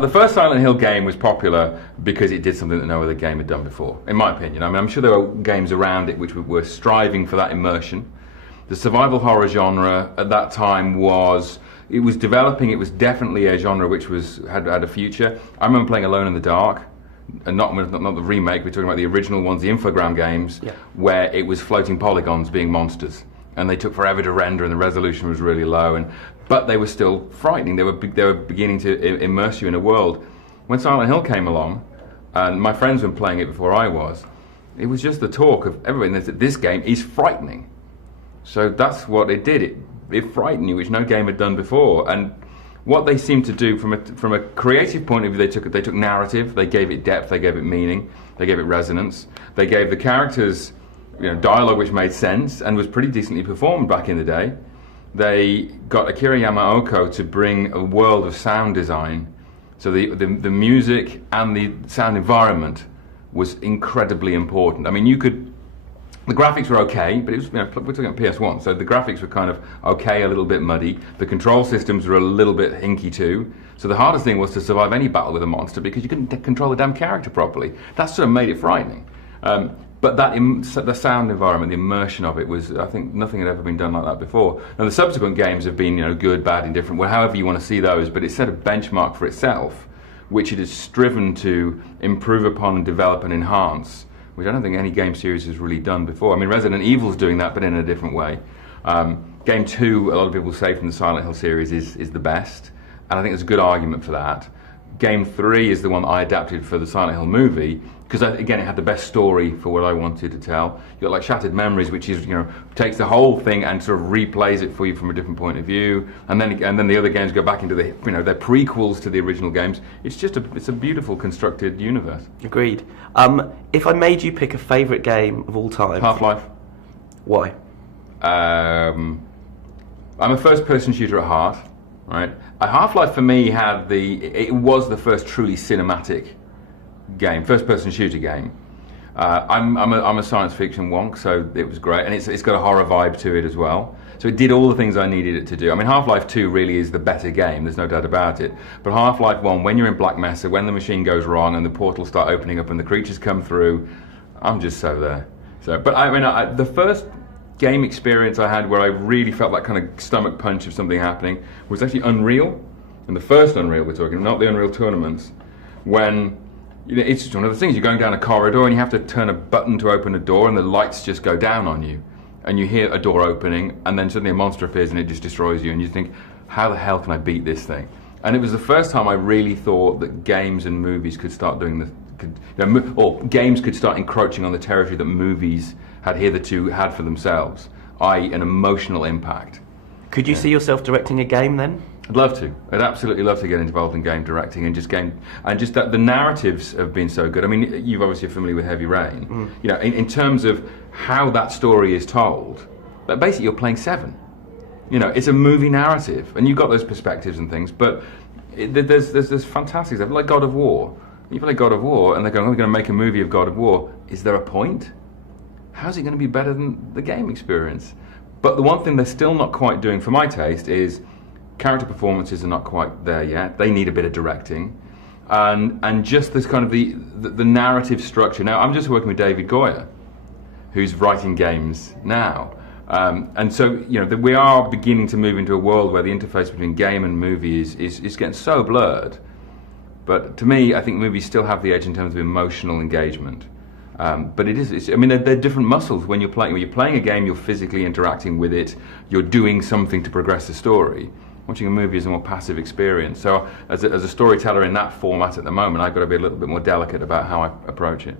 The first Silent Hill game was popular because it did something that no other game had done before, in my opinion. I mean, I'm sure there were games around it which were striving for that immersion. The survival horror genre at that time was developing. It was definitely a genre which had a future. I remember playing Alone in the Dark, and not the remake. We're talking about the original ones, the Infogram games, where it was floating polygons being monsters, and they took forever to render, and the resolution was really low. But they were still frightening. They were beginning to immerse you in a world. When Silent Hill came along, and my friends were playing it before I was, it was just the talk of everybody that this game is frightening. So that's what it did. It frightened you, which no game had done before. And what they seemed to do from a creative point of view, they took narrative, they gave it depth, they gave it meaning, they gave it resonance, they gave the characters, dialogue which made sense and was pretty decently performed back in the day. They got Akira Yamaoka to bring a world of sound design. So the music and the sound environment was incredibly important. I mean, the graphics were okay, but it was, we're talking about PS1, so the graphics were kind of okay, a little bit muddy. The control systems were a little bit hinky too. So the hardest thing was to survive any battle with a monster because you couldn't control the damn character properly. That sort of made it frightening. But the sound environment, the immersion of it was, I think, nothing had ever been done like that before. Now the subsequent games have been, good, bad, indifferent, however you want to see those, but it set a benchmark for itself, which it has striven to improve upon and develop and enhance, which I don't think any game series has really done before. I mean, Resident Evil's doing that, but in a different way. Game 2, a lot of people say from the Silent Hill series, is the best, and I think there's a good argument for that. Game 3 is the one that I adapted for the Silent Hill movie, because again, it had the best story for what I wanted to tell. You got like Shattered Memories, which is, takes the whole thing and sort of replays it for you from a different point of view, and then the other games go back into the, they're prequels to the original games. It's a beautiful constructed universe. Agreed. If I made you pick a favourite game of all time, Half-Life. Why? I'm a first-person shooter at heart, right? Half-Life for me it was the first truly cinematic game, first-person shooter game. I'm a science fiction wonk, so it was great, and it's got a horror vibe to it as well. So it did all the things I needed it to do. I mean, Half-Life 2 really is the better game, there's no doubt about it. But Half-Life 1, when you're in Black Mesa, when the machine goes wrong and the portals start opening up and the creatures come through, I'm just so there. But I mean, the first game experience I had where I really felt that kind of stomach punch of something happening was actually Unreal, and the first Unreal we're talking, not the Unreal tournaments, when it's just one of the things, you're going down a corridor and you have to turn a button to open a door and the lights just go down on you and you hear a door opening and then suddenly a monster appears and it just destroys you and you think, how the hell can I beat this thing? And it was the first time I really thought that games and movies could start doing or games could start encroaching on the territory that movies had hitherto had for themselves, i.e. an emotional impact. Could you see yourself directing a game then? I'd love to. I'd absolutely love to get involved in game directing and just that the narratives have been so good. I mean, you're obviously familiar with Heavy Rain. In terms of how that story is told, but basically you're playing Seven. It's a movie narrative, and you've got those perspectives and things. But there's fantastic stuff like God of War. You play God of War, and they're going, "Oh, we're going to make a movie of God of War." Is there a point? How's it going to be better than the game experience? But the one thing they're still not quite doing, for my taste, is character performances are not quite there yet. They need a bit of directing, and just this kind of the narrative structure. Now, I'm just working with David Goyer, who's writing games now, and so we are beginning to move into a world where the interface between game and movie is getting so blurred. But to me, I think movies still have the edge in terms of emotional engagement. But I mean, they're different muscles. When you're playing a game, you're physically interacting with it. You're doing something to progress the story. Watching a movie is a more passive experience. So as a storyteller in that format at the moment, I've got to be a little bit more delicate about how I approach it.